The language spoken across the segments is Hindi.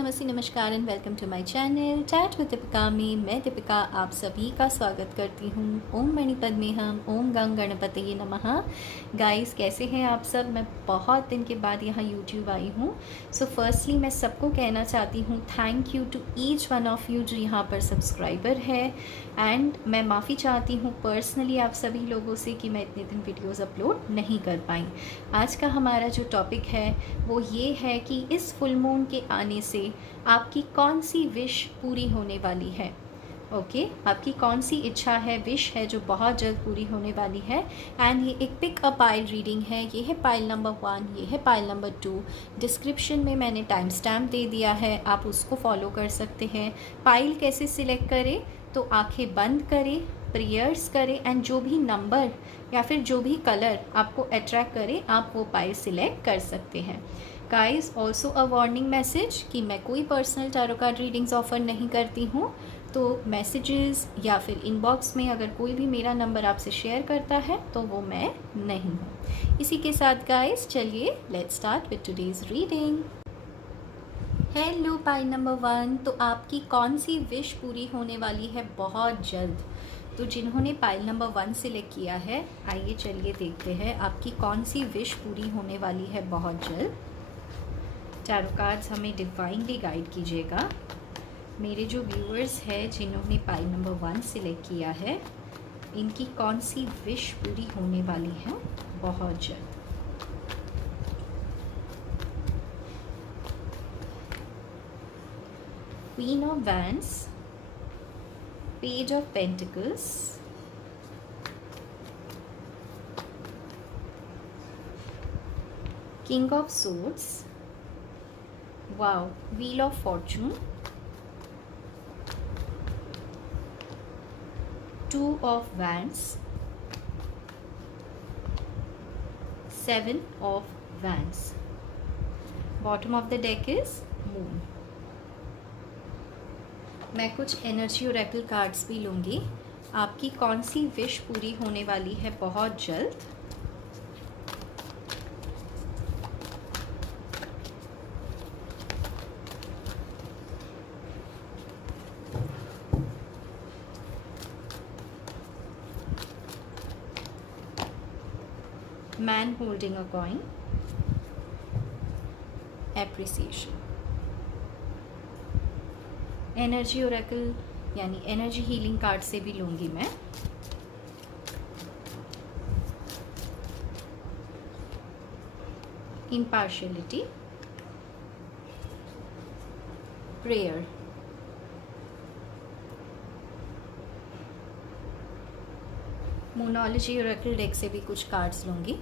नमस्ते, नमस्कार and welcome to my channel chat with Deepika में मैं दीपिका आप सभी का स्वागत करती हूँ। ओम मणि पद्मेहम ओम गंग गणपतये नमः। गाइस कैसे हैं आप सब? मैं बहुत दिन के बाद यहाँ यूट्यूब आई हूँ। सो फर्स्टली मैं सबको कहना चाहती हूँ thank you to each one of you जो यहाँ पर सब्सक्राइबर है। एंड मैं माफ़ी चाहती हूँ पर्सनली आप सभी लोगों से कि मैं इतने दिन वीडियोज़ अपलोड नहीं कर पाई। आज का हमारा जो टॉपिक है वो ये है कि इस फुल मून के आने से आपकी कौन सी विश पूरी होने वाली है। ओके आपकी कौन सी इच्छा है, विश है जो बहुत जल्द पूरी होने वाली है। एंड ये एक पिक अ पाइल रीडिंग है। ये है पाइल नंबर 1, ये है पाइल नंबर 2। डिस्क्रिप्शन में मैंने टाइम स्टैम्प दे दिया है, आप उसको फॉलो कर सकते हैं। पाइल कैसे सिलेक्ट करें? तो आंखें बंद करें, प्रेयर्स करें एंड जो भी नंबर या फिर जो भी कलर आपको अट्रैक्ट करे आप वो पाइल सिलेक्ट कर सकते हैं। Guys also a warning message कि मैं कोई personal tarot card readings offer नहीं करती हूँ। तो मैसेजेस या फिर इनबॉक्स में अगर कोई भी मेरा नंबर आपसे शेयर करता है तो वो मैं नहीं हूँ। इसी के साथ गाइस चलिए let's start with today's reading. Hello pile number 1, तो आपकी कौन सी विश पूरी होने वाली है बहुत जल्द? तो जिन्होंने पाइल नंबर 1 सिलेक्ट किया है, आइए चलिए देखते हैं आपकी कौन सी विश पूरी होने वाली है बहुत जल्द। टैरो कार्ड्स हमें डिवाइनली गाइड कीजिएगा। मेरे जो व्यूअर्स हैं जिन्होंने पाइल नंबर 1 सिलेक्ट किया है, इनकी कौन सी विश पूरी होने वाली है बहुत जल्द। Queen of Wands, Page of Pentacles, King of Swords, wow, Wheel of Fortune, Two of Wands, Seven of Wands. Bottom of the deck is Moon. मैं कुछ एनर्जी ओरेकल कार्ड्स भी लूँगी। आपकी कौन सी विश पूरी होने वाली है बहुत जल्द? Man holding a coin, appreciation. Energy oracle यानी एनर्जी हीलिंग कार्ड से भी लूँगी मैं। Impartiality, prayer. Moonology oracle deck से भी कुछ कार्ड्स लूँगी।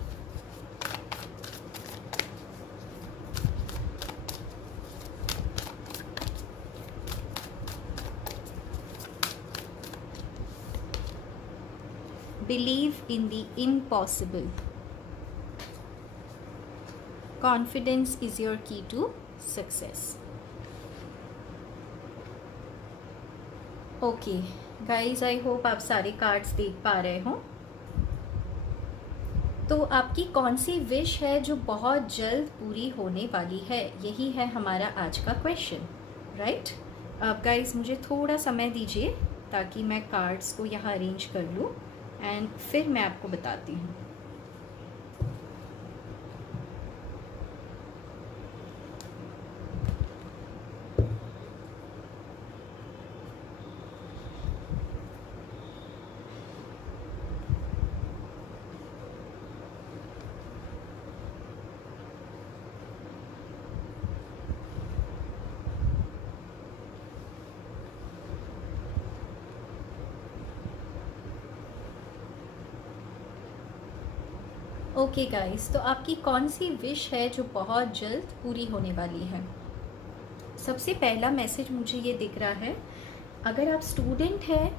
Believe in the impossible. Confidence is your key to success. Okay, guys, I hope आप सारे कार्ड्स देख पा रहे हो। तो आपकी कौन सी विश है जो बहुत जल्द पूरी होने वाली है? यही है हमारा आज का क्वेश्चन, राइट? अब गाइस मुझे थोड़ा समय दीजिए ताकि मैं कार्ड्स को यहाँ अरेंज कर लूँ एंड फिर मैं आपको बताती हूँ। ओके गाइस, तो आपकी कौन सी विश है जो बहुत जल्द पूरी होने वाली है? सबसे पहला मैसेज मुझे ये दिख रहा है, अगर आप स्टूडेंट हैं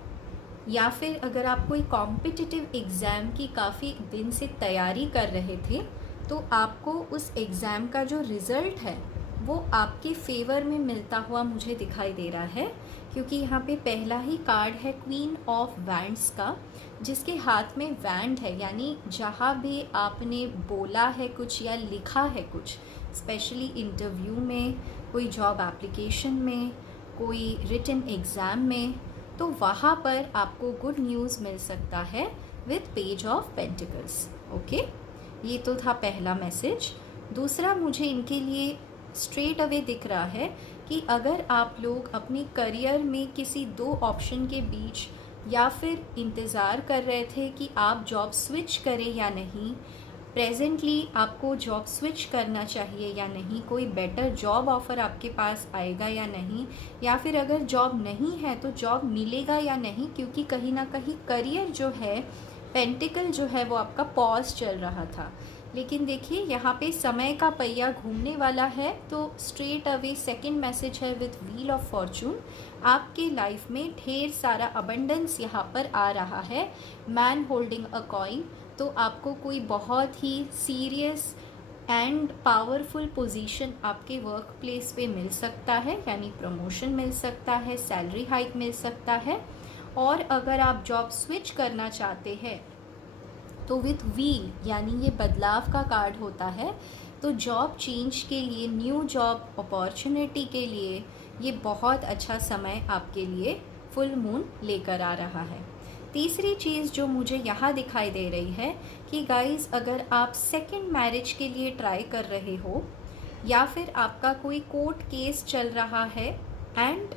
या फिर अगर आप कोई कॉम्पिटिटिव एग्ज़ाम की काफ़ी दिन से तैयारी कर रहे थे, तो आपको उस एग्ज़ाम का जो रिज़ल्ट है वो आपके फेवर में मिलता हुआ मुझे दिखाई दे रहा है, क्योंकि यहाँ पे पहला ही कार्ड है क्वीन ऑफ वैंड्स का, जिसके हाथ में वैंड है। यानी जहाँ भी आपने बोला है कुछ या लिखा है कुछ, स्पेशली इंटरव्यू में कोई जॉब एप्लीकेशन में, कोई रिटन एग्ज़ाम में, तो वहाँ पर आपको गुड न्यूज़ मिल सकता है with page of pentacles. Okay, ये तो था पहला मैसेज। दूसरा, मुझे इनके लिए स्ट्रेट अवे दिख रहा है कि अगर आप लोग अपने करियर में किसी दो ऑप्शन के बीच या फिर इंतज़ार कर रहे थे कि आप जॉब स्विच करें या नहीं, प्रेजेंटली आपको जॉब स्विच करना चाहिए या नहीं, कोई बेटर जॉब ऑफ़र आपके पास आएगा या नहीं, या फिर अगर जॉब नहीं है तो जॉब मिलेगा या नहीं, क्योंकि कहीं ना कहीं करियर जो है, पेंटिकल जो है वो आपका पॉज चल रहा था। लेकिन देखिए यहाँ पे समय का पहिया घूमने वाला है, तो स्ट्रेट अवे सेकंड मैसेज है विथ व्हील ऑफ फॉर्चून। आपके लाइफ में ढेर सारा अबंडेंस यहाँ पर आ रहा है। मैन होल्डिंग अ कॉइन, तो आपको कोई बहुत ही सीरियस एंड पावरफुल पोजीशन आपके वर्क प्लेस पे मिल सकता है, यानी प्रमोशन मिल सकता है, सैलरी हाइक मिल सकता है। और अगर आप जॉब स्विच करना चाहते हैं तो विथ व्हील, यानी ये बदलाव का कार्ड होता है, तो जॉब चेंज के लिए, न्यू जॉब अपॉर्चुनिटी के लिए ये बहुत अच्छा समय आपके लिए फुल मून लेकर आ रहा है। तीसरी चीज़ जो मुझे यहाँ दिखाई दे रही है कि गाइस, अगर आप सेकंड मैरिज के लिए ट्राई कर रहे हो या फिर आपका कोई कोर्ट केस चल रहा है एंड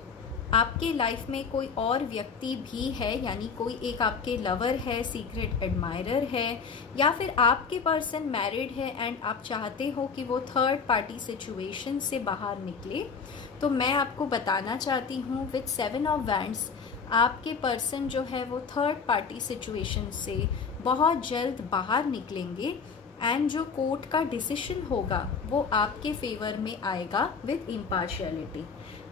आपके लाइफ में कोई और व्यक्ति भी है, यानी कोई एक आपके लवर है, सीक्रेट एडमायरर है, या फिर आपके पर्सन मैरिड है एंड आप चाहते हो कि वो थर्ड पार्टी सिचुएशन से बाहर निकले, तो मैं आपको बताना चाहती हूँ विथ 7 ऑफ वैंड्स, आपके पर्सन जो है वो थर्ड पार्टी सिचुएशन से बहुत जल्द बाहर निकलेंगे एंड जो कोर्ट का डिसीजन होगा वो आपके फेवर में आएगा विथ इम्पार्शियलिटी।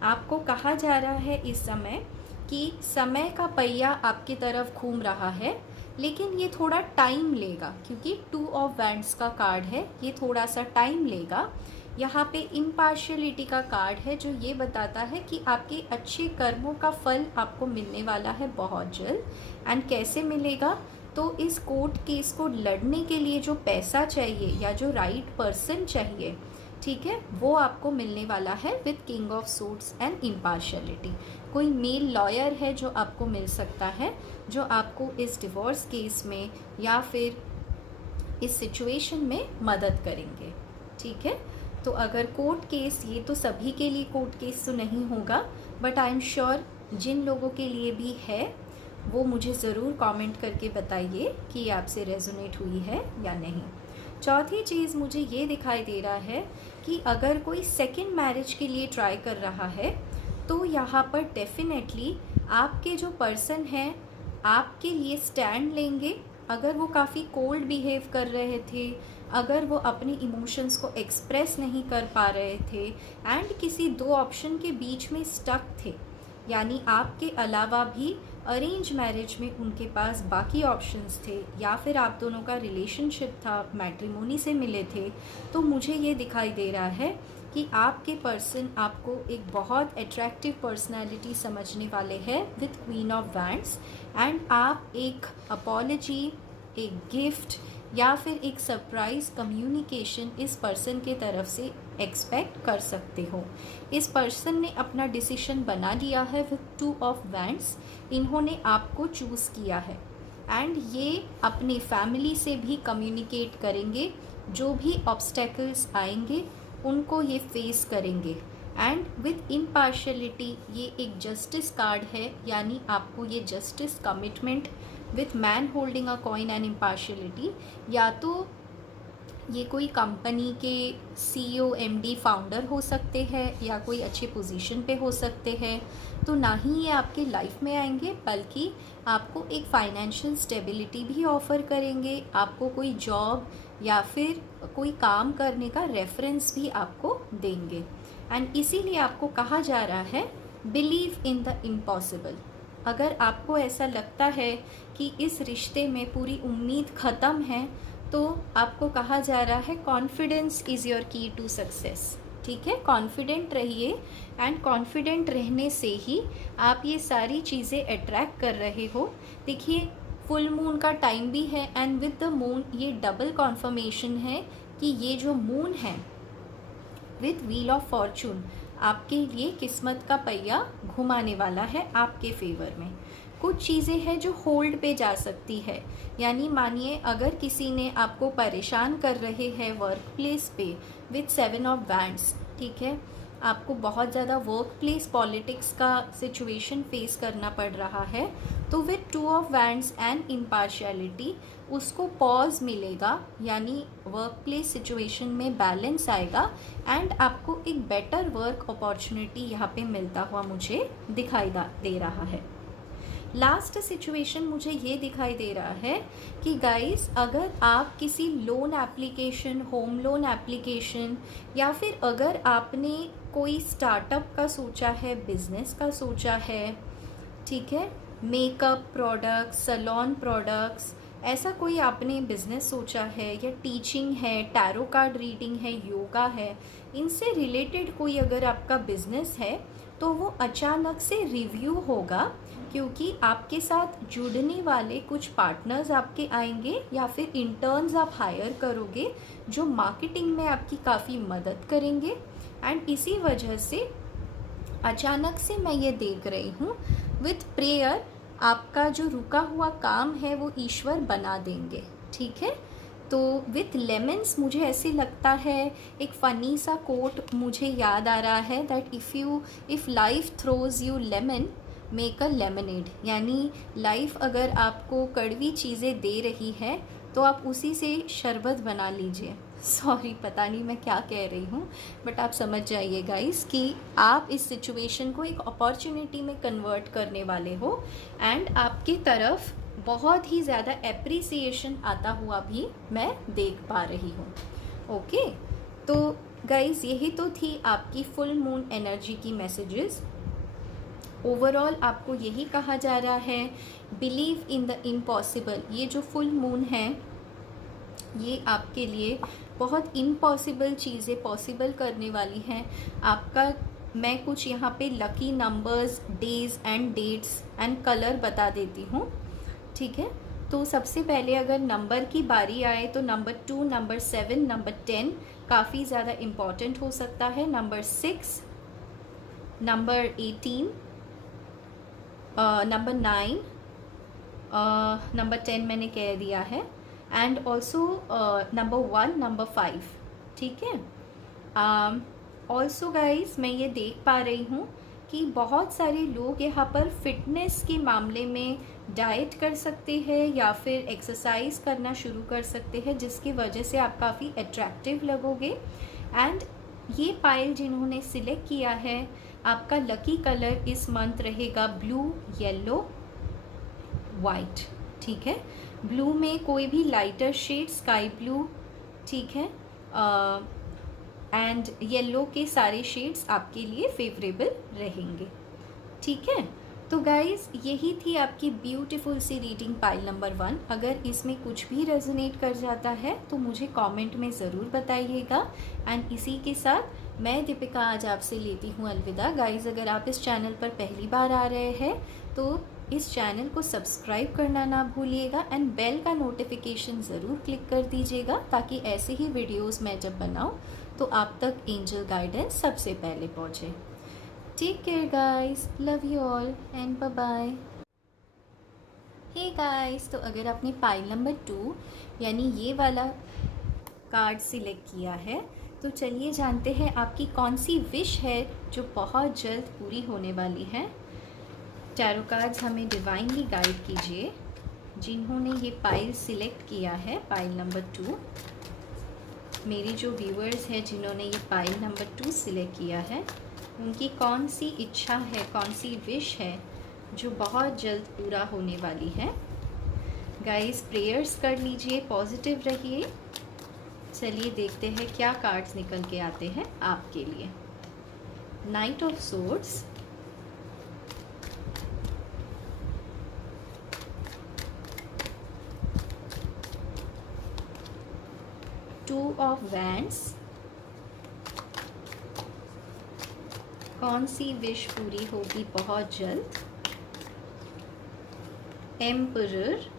आपको कहा जा रहा है इस समय कि समय का पहिया आपकी तरफ घूम रहा है, लेकिन ये थोड़ा टाइम लेगा, क्योंकि 2 ऑफ वैंड्स का कार्ड है, ये थोड़ा सा टाइम लेगा। यहाँ पे इम्पार्शियलिटी का कार्ड है जो ये बताता है कि आपके अच्छे कर्मों का फल आपको मिलने वाला है बहुत जल्द। एंड कैसे मिलेगा, तो इस कोर्ट केस को लड़ने के लिए जो पैसा चाहिए या जो राइट पर्सन चाहिए, ठीक है, वो आपको मिलने वाला है with king of suits and impartiality. कोई मेल लॉयर है जो आपको मिल सकता है, जो आपको इस डिवोर्स केस में या फिर इस सिचुएशन में मदद करेंगे। ठीक है, तो अगर कोर्ट केस, ये तो सभी के लिए कोर्ट केस तो नहीं होगा, बट आई एम श्योर जिन लोगों के लिए भी है वो मुझे ज़रूर कमेंट करके बताइए कि ये आपसे रेजोनेट हुई है या नहीं। चौथी चीज़ मुझे ये दिखाई दे रहा है कि अगर कोई सेकंड मैरिज के लिए ट्राई कर रहा है तो यहाँ पर डेफिनेटली आपके जो पर्सन हैं आपके लिए स्टैंड लेंगे। अगर वो काफ़ी कोल्ड बिहेव कर रहे थे, अगर वो अपने इमोशंस को एक्सप्रेस नहीं कर पा रहे थे एंड किसी दो ऑप्शन के बीच में स्टक थे, यानी आपके अलावा भी अरेंज मैरिज में उनके पास बाकी ऑप्शंस थे, या फिर आप दोनों का रिलेशनशिप था, मैट्रिमोनी से मिले थे, तो मुझे ये दिखाई दे रहा है कि आपके पर्सन आपको एक बहुत अट्रैक्टिव पर्सनालिटी समझने वाले हैं with queen of wands, and आप एक अपॉलजी, एक गिफ्ट या फिर एक सरप्राइज कम्युनिकेशन इस पर्सन के तरफ से एक्सपेक्ट कर सकते हो। इस पर्सन ने अपना डिसीजन बना लिया है विथ 2 ऑफ वैंड्स, इन्होंने आपको चूज़ किया है एंड ये अपने फैमिली से भी कम्युनिकेट करेंगे, जो भी ऑब्स्टेकल्स आएंगे उनको ये फेस करेंगे। एंड विथ इम्पार्शियलिटी ये एक जस्टिस कार्ड है, यानी आपको ये justice commitment with man holding a coin and impartiality, या तो ये कोई कंपनी के CEO MD फाउंडर हो सकते हैं या कोई अच्छे पोजीशन पे हो सकते हैं, तो ना ही ये आपके लाइफ में आएंगे बल्कि आपको एक फाइनेंशियल स्टेबिलिटी भी ऑफ़र करेंगे, आपको कोई जॉब या फिर कोई काम करने का रेफरेंस भी आपको देंगे। एंड इसीलिए आपको कहा जा रहा है बिलीव इन द इम्पॉसिबल। अगर आपको ऐसा लगता है कि इस रिश्ते में पूरी उम्मीद ख़त्म है, तो आपको कहा जा रहा है कॉन्फिडेंस इज़ योर की टू सक्सेस। ठीक है, कॉन्फिडेंट रहिए एंड कॉन्फिडेंट रहने से ही आप ये सारी चीज़ें अट्रैक्ट कर रहे हो। देखिए, फुल मून का टाइम भी है एंड विद द मून ये डबल कॉन्फर्मेशन है कि ये जो मून है विथ व्हील ऑफ फॉर्चून आपके लिए किस्मत का पहिया घुमाने वाला है आपके फेवर में। कुछ चीज़ें हैं जो होल्ड पे जा सकती है, यानी मानिए अगर किसी ने आपको परेशान कर रहे हैं वर्क प्लेस पे विथ 7 ऑफ वैंड्स, ठीक है, आपको बहुत ज़्यादा वर्क प्लेस पॉलिटिक्स का सिचुएशन फेस करना पड़ रहा है, तो with 2 of wands and impartiality उसको पॉज मिलेगा, यानी वर्क प्लेस सिचुएशन में बैलेंस आएगा एंड आपको एक बेटर वर्क अपॉर्चुनिटी यहाँ पे मिलता हुआ मुझे दिखाई दे रहा है। लास्ट सिचुएशन मुझे ये दिखाई दे रहा है कि गाइस, अगर आप किसी loan application, home loan application, या फिर अगर आपने कोई स्टार्टअप का सोचा है, बिजनेस का सोचा है, ठीक है, मेकअप प्रोडक्ट्स, सैलून प्रोडक्ट्स, ऐसा कोई आपने बिजनेस सोचा है, या टीचिंग है, टैरो कार्ड रीडिंग है, योगा है, इनसे रिलेटेड कोई अगर आपका बिजनेस है, तो वो अचानक से रिव्यू होगा, क्योंकि आपके साथ जुड़ने वाले कुछ पार्टनर्स आपके आएंगे या फिर इंटर्न्स आप हायर करोगे जो मार्केटिंग में आपकी काफ़ी मदद करेंगे। एंड इसी वजह से अचानक से मैं ये देख रही हूँ विथ प्रेयर आपका जो रुका हुआ काम है वो ईश्वर बना देंगे, ठीक है। तो विथ लेमन्स मुझे ऐसे लगता है, एक फ़नी सा कोट मुझे याद आ रहा है that if life throws you lemon make a lemonade, यानी लाइफ अगर आपको कड़वी चीज़ें दे रही है तो आप उसी से शरबत बना लीजिए। सॉरी, पता नहीं मैं क्या कह रही हूँ, बट आप समझ जाइए गाइस कि आप इस सिचुएशन को एक अपॉर्चुनिटी में कन्वर्ट करने वाले हो एंड आपकी तरफ बहुत ही ज़्यादा एप्रिसिएशन आता हुआ भी मैं देख पा रही हूँ। ओके, तो गाइस यही तो थी आपकी फुल मून एनर्जी की मैसेजेस। ओवरऑल आपको यही कहा जा रहा है, बिलीव इन द इम्पॉसिबल। ये जो फुल मून है ये आपके लिए बहुत इम्पॉसिबल चीज़ें पॉसिबल करने वाली हैं। आपका मैं कुछ यहाँ पे lucky numbers, days and dates and colour बता देती हूँ, ठीक है। तो सबसे पहले अगर नंबर की बारी आए तो नंबर 2, नंबर 7, नंबर 10 काफ़ी ज़्यादा इम्पॉर्टेंट हो सकता है। नंबर 6, नंबर 18, नंबर 9, नंबर 10 मैंने कह दिया है, एंड ऑल्सो नंबर 1, नंबर 5, ठीक है। ऑल्सो गाइज मैं ये देख पा रही हूँ कि बहुत सारे लोग यहाँ पर फिटनेस के मामले में डाइट कर सकते हैं या फिर एक्सरसाइज करना शुरू कर सकते हैं, जिसकी वजह से आप काफ़ी अट्रैक्टिव लगोगे। एंड ये पायल जिन्होंने सिलेक्ट किया है, आपका लकी कलर इस मंथ रहेगा ब्लू, येलो, वाइट, ठीक है। ब्लू में कोई भी लाइटर शेड, स्काई ब्लू, ठीक है, एंड येलो के सारे शेड्स आपके लिए फेवरेबल रहेंगे, ठीक है। तो गाइज़ यही थी आपकी ब्यूटीफुल सी रीडिंग पाइल नंबर 1। अगर इसमें कुछ भी रेजोनेट कर जाता है तो मुझे कमेंट में ज़रूर बताइएगा। एंड इसी के साथ मैं दीपिका आज आपसे लेती हूँ अलविदा। गाइज़ अगर आप इस चैनल पर पहली बार आ रहे हैं तो इस चैनल को सब्सक्राइब करना ना भूलिएगा एंड बेल का नोटिफिकेशन ज़रूर क्लिक कर दीजिएगा, ताकि ऐसे ही वीडियोस मैं जब बनाऊँ तो आप तक एंजल गाइडेंस सबसे पहले पहुँचे। Take care guys, love you all and bye bye. Hey guys, तो अगर आपने पाइल नंबर 2 यानी ये वाला कार्ड सिलेक्ट किया है तो चलिए जानते हैं आपकी कौन सी विश है जो बहुत जल्द पूरी होने वाली है। टैरो कार्ड्स हमें डिवाइनली गाइड कीजिए। जिन्होंने ये पाइल सिलेक्ट किया है, पाइल नंबर 2, मेरी जो व्यूअर्स हैं जिन्होंने ये पाइल नंबर 2 सिलेक्ट किया है, उनकी कौन सी इच्छा है, कौन सी विश है जो बहुत जल्द पूरा होने वाली है। गाइस प्रेयर्स कर लीजिए, पॉजिटिव रहिए। चलिए देखते हैं क्या कार्ड्स निकल के आते हैं आपके लिए। Night of swords, two of wands, कौन सी विश पूरी होगी बहुत जल्द। Emperor,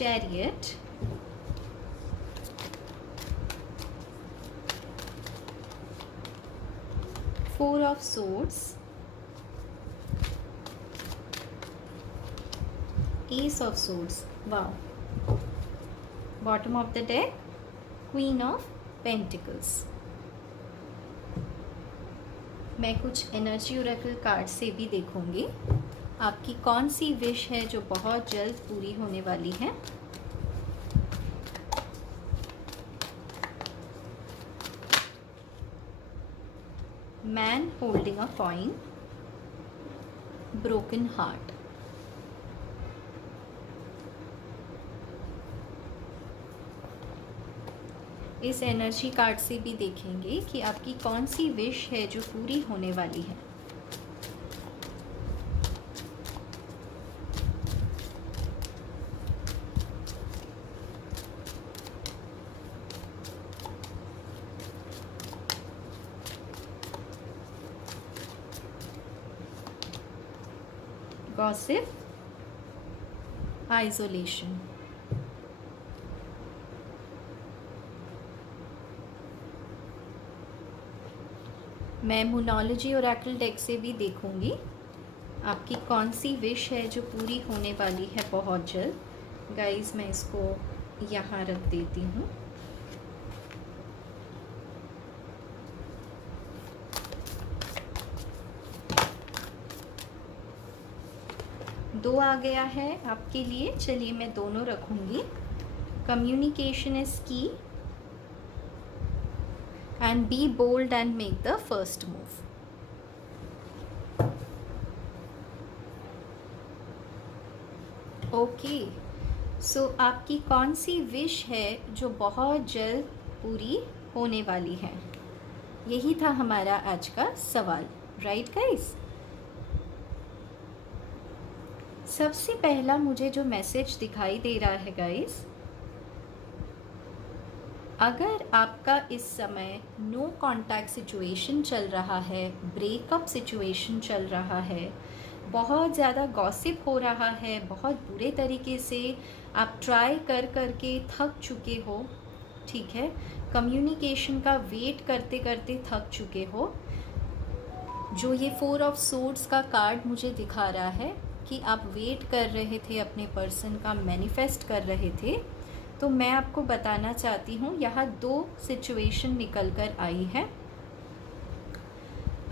Chariot, Four of Swords, Ace of Swords. Wow. Bottom of the deck, Queen of Pentacles. मैं कुछ एनर्जी ओरेकल कार्ड से भी देखूंगी आपकी कौन सी विश है जो बहुत जल्द पूरी होने वाली है। Man holding a coin, broken heart. इस एनर्जी कार्ड से भी देखेंगे कि आपकी कौन सी विश है जो पूरी होने वाली है। Gossip, isolation. मैं मोनोलॉजी ओरेकल डेक से भी देखूंगी आपकी कौन सी विश है जो पूरी होने वाली है बहुत जल्द। गाइस मैं इसको यहाँ रख देती हूँ। दो आ गया है आपके लिए, चलिए मैं दोनों रखूंगी। Communication is key and be bold and make the first move. Okay, so आपकी कौन सी विश है जो बहुत जल्द पूरी होने वाली है? यही था हमारा आज का सवाल, राइट गाइस? सबसे पहला मुझे जो मैसेज दिखाई दे रहा है गाइस, अगर आपका इस समय नो कांटेक्ट सिचुएशन चल रहा है, ब्रेकअप सिचुएशन चल रहा है, बहुत ज़्यादा गॉसिप हो रहा है, बहुत बुरे तरीके से आप ट्राई कर करके थक चुके हो, ठीक है, कम्युनिकेशन का वेट करते करते थक चुके हो, जो ये फोर ऑफ सोर्ड्स का कार्ड मुझे दिखा रहा है कि आप वेट कर रहे थे, अपने पर्सन का मैनिफेस्ट कर रहे थे, तो मैं आपको बताना चाहती हूँ यहाँ दो सिचुएशन निकल कर आई है।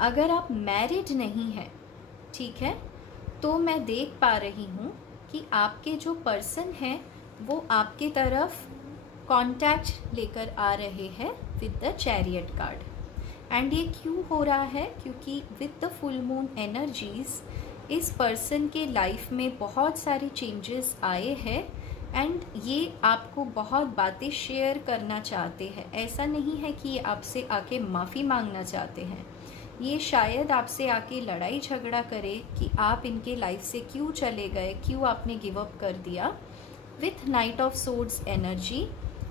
अगर आप मैरिड नहीं हैं, ठीक है, तो मैं देख पा रही हूँ कि आपके जो पर्सन हैं वो आपके तरफ कांटेक्ट लेकर आ रहे हैं with the chariot card. And ये क्यों हो रहा है? क्योंकि with the full moon energies इस पर्सन के लाइफ में बहुत सारे चेंजेस आए हैं एंड ये आपको बहुत बातें शेयर करना चाहते हैं। ऐसा नहीं है कि ये आपसे आके माफ़ी मांगना चाहते हैं, ये शायद आपसे आके लड़ाई झगड़ा करे कि आप इनके लाइफ से क्यों चले गए, क्यों आपने गिव अप कर दिया। With night of swords energy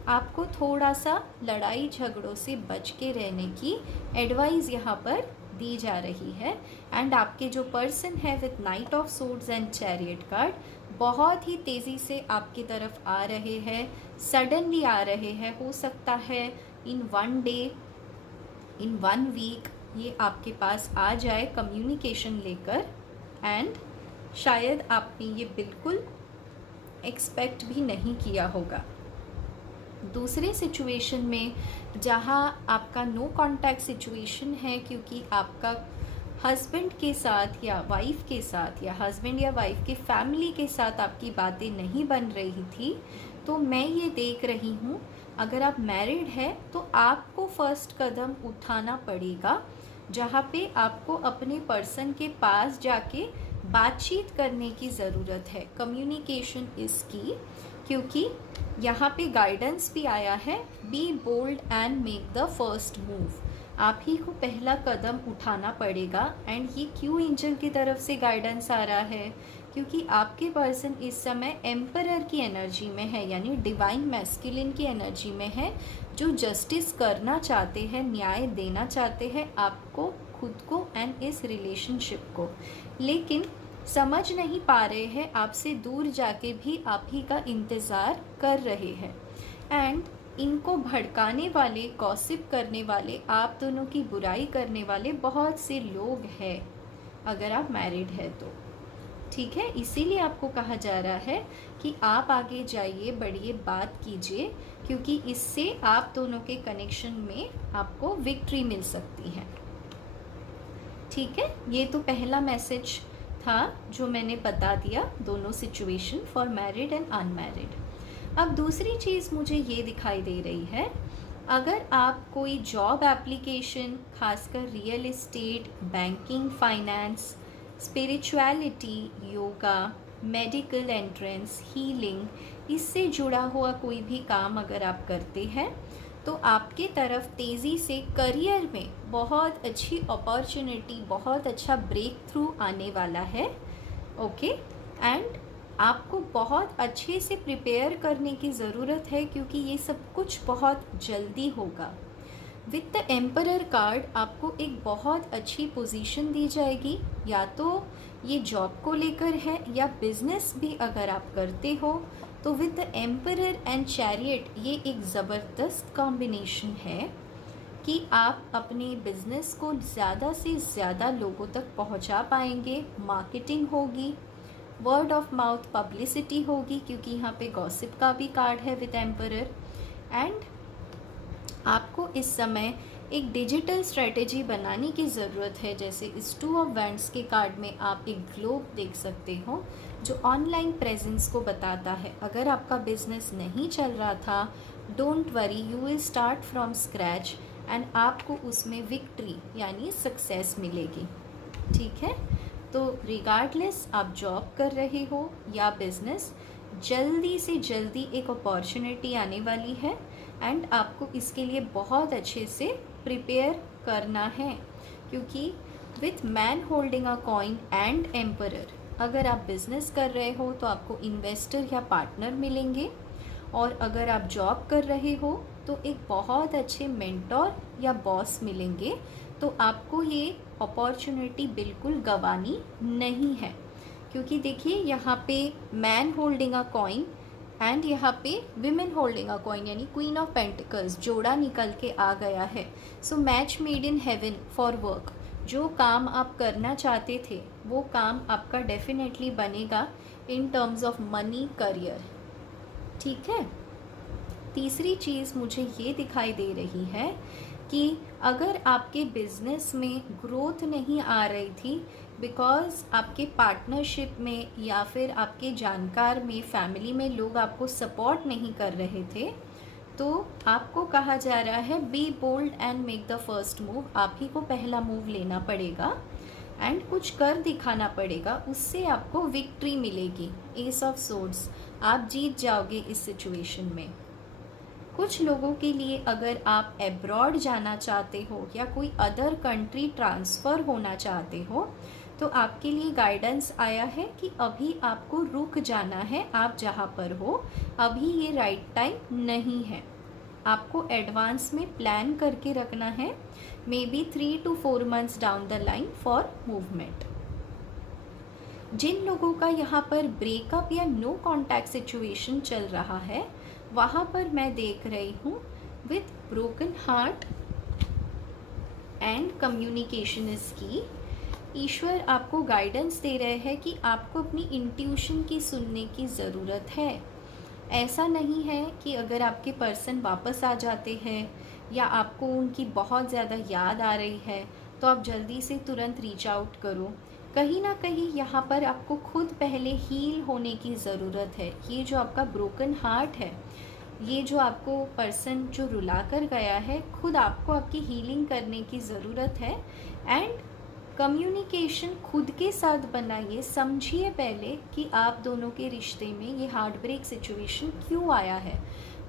आपको थोड़ा सा लड़ाई झगड़ों से बच के रहने की एडवाइस यहाँ पर दी जा रही है। एंड आपके जो पर्सन है with night of swords and chariot card बहुत ही तेज़ी से आपकी तरफ आ रहे हैं, सडनली आ रहे हैं। हो सकता है in one day, in one week ये आपके पास आ जाए कम्युनिकेशन लेकर, एंड शायद आपने ये बिल्कुल एक्सपेक्ट भी नहीं किया होगा। दूसरे सिचुएशन में जहाँ आपका नो कांटेक्ट सिचुएशन है, क्योंकि आपका हस्बैंड के साथ या वाइफ के साथ या हस्बैंड या वाइफ के फैमिली के साथ आपकी बातें नहीं बन रही थी, तो मैं ये देख रही हूँ अगर आप मैरिड है तो आपको फर्स्ट कदम उठाना पड़ेगा, जहाँ पे आपको अपने पर्सन के पास जाके बातचीत करने की ज़रूरत है। कम्युनिकेशन इज़ की, क्योंकि यहाँ पे गाइडेंस भी आया है, be bold and make the first move. आप ही को पहला कदम उठाना पड़ेगा। एंड ये क्यों एंजल की तरफ से गाइडेंस आ रहा है? क्योंकि आपके पर्सन इस समय एम्परर की एनर्जी में है, यानी डिवाइन मैस्कुलिन की एनर्जी में है, जो जस्टिस करना चाहते हैं, न्याय देना चाहते हैं आपको, खुद को एंड इस रिलेशनशिप को। लेकिन समझ नहीं पा रहे हैं, आपसे दूर जाके भी आप ही का इंतज़ार कर रहे हैं। एंड इनको भड़काने वाले, गॉसिप करने वाले, आप दोनों की बुराई करने वाले बहुत से लोग हैं अगर आप मैरिड है तो। ठीक है, इसीलिए आपको कहा जा रहा है कि आप आगे जाइए, बढ़िए, बात कीजिए, क्योंकि इससे आप दोनों के कनेक्शन में आपको विक्ट्री मिल सकती है। ठीक है, ये तो पहला मैसेज था जो मैंने बता दिया, दोनों situation for married and unmarried. अब दूसरी चीज़ मुझे ये दिखाई दे रही है, अगर आप कोई जॉब एप्लीकेशन, खासकर real estate, banking, finance, spirituality, yoga, medical entrance, healing, इससे जुड़ा हुआ कोई भी काम अगर आप करते हैं तो आपके तरफ तेज़ी से करियर में बहुत अच्छी अपॉर्चुनिटी, बहुत अच्छा ब्रेक थ्रू आने वाला है। ओके, एंड आपको बहुत अच्छे से प्रिपेयर करने की ज़रूरत है, क्योंकि ये सब कुछ बहुत जल्दी होगा। विद द एम्परर कार्ड आपको एक बहुत अच्छी पोजीशन दी जाएगी, या तो ये जॉब को लेकर है या बिजनेस भी अगर आप करते हो तो with the emperor and chariot ये एक ज़बरदस्त कॉम्बिनेशन है कि आप अपने बिजनेस को ज़्यादा से ज़्यादा लोगों तक पहुंचा पाएंगे। मार्केटिंग होगी, वर्ड ऑफ माउथ पब्लिसिटी होगी, क्योंकि यहाँ पे गॉसिप का भी कार्ड है विद एम्परर। एंड आपको इस समय एक डिजिटल स्ट्रेटेजी बनाने की ज़रूरत है। जैसे इस 2 ऑफ वैंड्स के कार्ड में आप एक ग्लोब देख सकते हो जो ऑनलाइन प्रेजेंस को बताता है। अगर आपका बिजनेस नहीं चल रहा था, don't worry, you will start from scratch and आपको उसमें विक्ट्री यानी सक्सेस मिलेगी। ठीक है, तो रिगार्डलेस आप जॉब कर रहे हो या बिजनेस, जल्दी से जल्दी एक अपॉर्चुनिटी आने वाली है एंड आपको इसके लिए बहुत अच्छे से प्रिपेयर करना है, क्योंकि with man holding a coin and emperor, अगर आप बिजनेस कर रहे हो तो आपको इन्वेस्टर या पार्टनर मिलेंगे, और अगर आप जॉब कर रहे हो तो एक बहुत अच्छे मेंटोर या बॉस मिलेंगे। तो आपको ये अपॉर्चुनिटी बिल्कुल गंवानी नहीं है, क्योंकि देखिए यहाँ पे man holding a coin and यहाँ पे विमेन होल्डिंग अ कॉइन यानी क्वीन ऑफ पेंटिकल्स जोड़ा निकल के आ गया है। So match made in heaven for work, जो काम आप करना चाहते थे वो काम आपका डेफिनेटली बनेगा in terms of money, career. ठीक है, तीसरी चीज़ मुझे ये दिखाई दे रही है कि अगर आपके बिजनेस में ग्रोथ नहीं आ रही थी बिकॉज़ आपके पार्टनरशिप में या फिर आपके जानकार में, फैमिली में लोग आपको सपोर्ट नहीं कर रहे थे, तो आपको कहा जा रहा है be bold and make the first move. आप ही को पहला मूव लेना पड़ेगा एंड कुछ कर दिखाना पड़ेगा, उससे आपको विक्ट्री मिलेगी। एस ऑफ सोर्ड्स, आप जीत जाओगे इस सिचुएशन में। कुछ लोगों के लिए अगर आप एब्रॉड जाना चाहते हो या कोई अदर कंट्री ट्रांसफ़र होना चाहते हो तो आपके लिए गाइडेंस आया है कि अभी आपको रुक जाना है, आप जहाँ पर हो अभी ये राइट टाइम नहीं है। आपको एडवांस में प्लान करके रखना है, maybe 3 to 4 months down the line for movement. जिन लोगों का यहाँ पर ब्रेकअप या नो कॉन्टैक्ट सिचुएशन चल रहा है, वहाँ पर मैं देख रही हूँ with broken heart and communication is की। ईश्वर आपको गाइडेंस दे रहे हैं कि आपको अपनी इंट्यूशन की सुनने की ज़रूरत है। ऐसा नहीं है कि अगर आपके पर्सन वापस आ जाते हैं या आपको उनकी बहुत ज़्यादा याद आ रही है तो आप जल्दी से तुरंत रीच आउट करो। कहीं ना कहीं यहाँ पर आपको खुद पहले हील होने की ज़रूरत है। ये जो आपका ब्रोकन हार्ट है, ये जो आपको पर्सन जो रुला कर गया है, खुद आपको आपकी हीलिंग करने की ज़रूरत है। एंड कम्युनिकेशन खुद के साथ बनाइए, समझिए पहले कि आप दोनों के रिश्ते में ये हार्ट ब्रेक सिचुएशन क्यों आया है।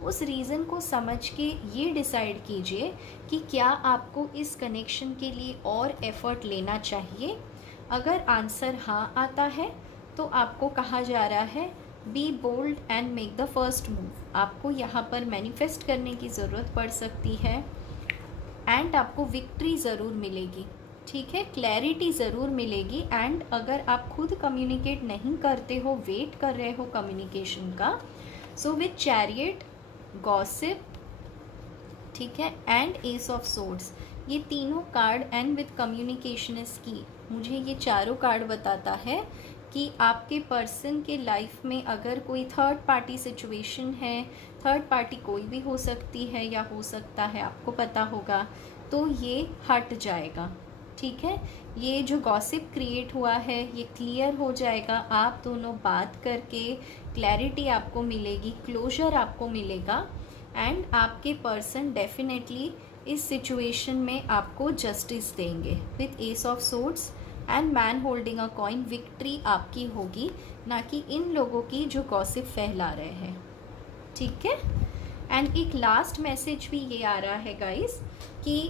उस रीज़न को समझ के ये डिसाइड कीजिए कि क्या आपको इस कनेक्शन के लिए और एफ़र्ट लेना चाहिए। अगर आंसर हाँ आता है तो आपको कहा जा रहा है be bold and make the first move. आपको यहाँ पर मैनिफेस्ट करने की ज़रूरत पड़ सकती है एंड आपको विक्ट्री ज़रूर मिलेगी। ठीक है, क्लैरिटी ज़रूर मिलेगी। एंड अगर आप खुद कम्युनिकेट नहीं करते हो, वेट कर रहे हो कम्युनिकेशन का, सो विथ चैरियट, गॉसिप, ठीक है, एंड एस ऑफ सोर्ड्स, ये तीनों card and with communication is की, मुझे ये चारों कार्ड बताता है कि आपके पर्सन के लाइफ में अगर कोई थर्ड पार्टी सिचुएशन है, थर्ड पार्टी कोई भी हो सकती है या हो सकता है, आपको पता होगा, तो ये हट जाएगा। ठीक है, ये जो गॉसिप क्रिएट हुआ है ये क्लियर हो जाएगा। आप दोनों बात करके क्लैरिटी आपको मिलेगी, क्लोजर आपको मिलेगा। एंड आपके पर्सन डेफिनेटली इस सिचुएशन में आपको जस्टिस देंगे with S of swords and man holding a coin. Victory आपकी होगी, ना कि इन लोगों की जो गॉसिप फैला रहे हैं। ठीक है, एंड एक लास्ट मैसेज भी ये आ रहा है गाइस कि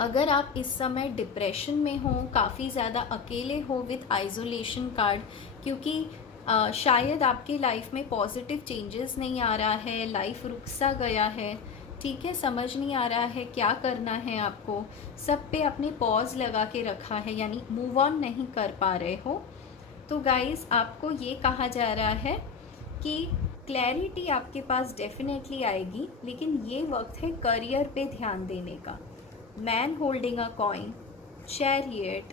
अगर आप इस समय डिप्रेशन में हो, काफ़ी ज़्यादा अकेले हो विथ आइसोलेशन कार्ड, क्योंकि शायद आपकी लाइफ में पॉजिटिव चेंजेस नहीं आ रहा है, लाइफ रुक सा गया है। ठीक है, समझ नहीं आ रहा है क्या करना है आपको, सब पे अपने पॉज लगा के रखा है, यानी मूव ऑन नहीं कर पा रहे हो। तो गाइस आपको ये कहा जा रहा है कि क्लैरिटी आपके पास डेफिनेटली आएगी, लेकिन ये वक्त है करियर पे ध्यान देने का। Man holding a coin, chariot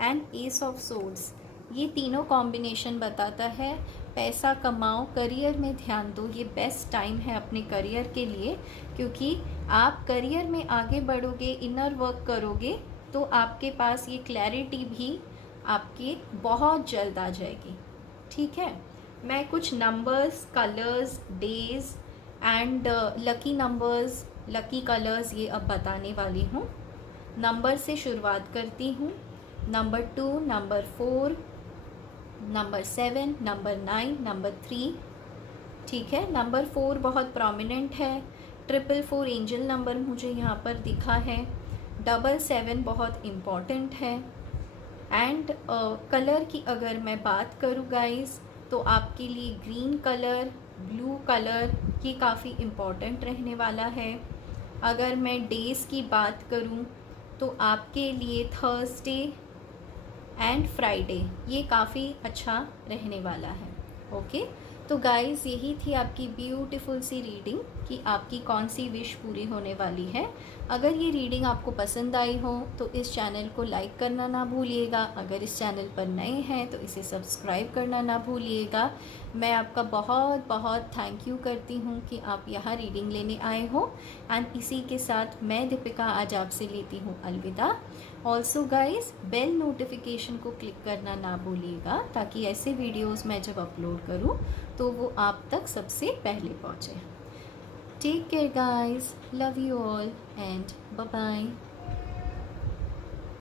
and S of swords, ये तीनों कॉम्बिनेशन बताता है पैसा कमाओ, करियर में ध्यान दो। ये बेस्ट टाइम है अपने करियर के लिए, क्योंकि आप करियर में आगे बढ़ोगे, इनर वर्क करोगे, तो आपके पास ये क्लैरिटी भी आपकी बहुत जल्द आ जाएगी। ठीक है, मैं कुछ numbers, colours, days and lucky numbers, lucky colours ये अब बताने वाली हूँ। नंबर से शुरुआत करती हूँ। Number 2, number 4, number 7, number 9, number 3। ठीक है, नंबर 4 बहुत प्रोमिनेंट है। 444 एंजल नंबर मुझे यहाँ पर दिखा है। 777 बहुत इम्पॉर्टेंट है। एंड कलर की अगर मैं बात करूँ गाइस, तो आपके लिए ग्रीन कलर, ब्लू कलर ये काफ़ी इम्पॉर्टेंट रहने वाला है। अगर मैं डेज़ की बात करूं तो आपके लिए थर्सडे एंड फ्राइडे ये काफ़ी अच्छा रहने वाला है। ओके, तो गाइस यही थी आपकी ब्यूटीफुल सी रीडिंग कि आपकी कौन सी विश पूरी होने वाली है। अगर ये रीडिंग आपको पसंद आई हो तो इस चैनल को लाइक करना ना भूलिएगा। अगर इस चैनल पर नए हैं तो इसे सब्सक्राइब करना ना भूलिएगा। मैं आपका बहुत बहुत थैंक यू करती हूँ कि आप यहाँ रीडिंग लेने आए हो। एंड इसी के साथ मैं दीपिका आज आपसे लेती हूँ अलविदा। ऑल्सो गाइज बेल नोटिफिकेशन को क्लिक करना ना भूलिएगा, ताकि ऐसे वीडियोस मैं जब अपलोड करूँ तो वो आप तक सबसे पहले पहुँचे। Take care guys, love you all and bye bye.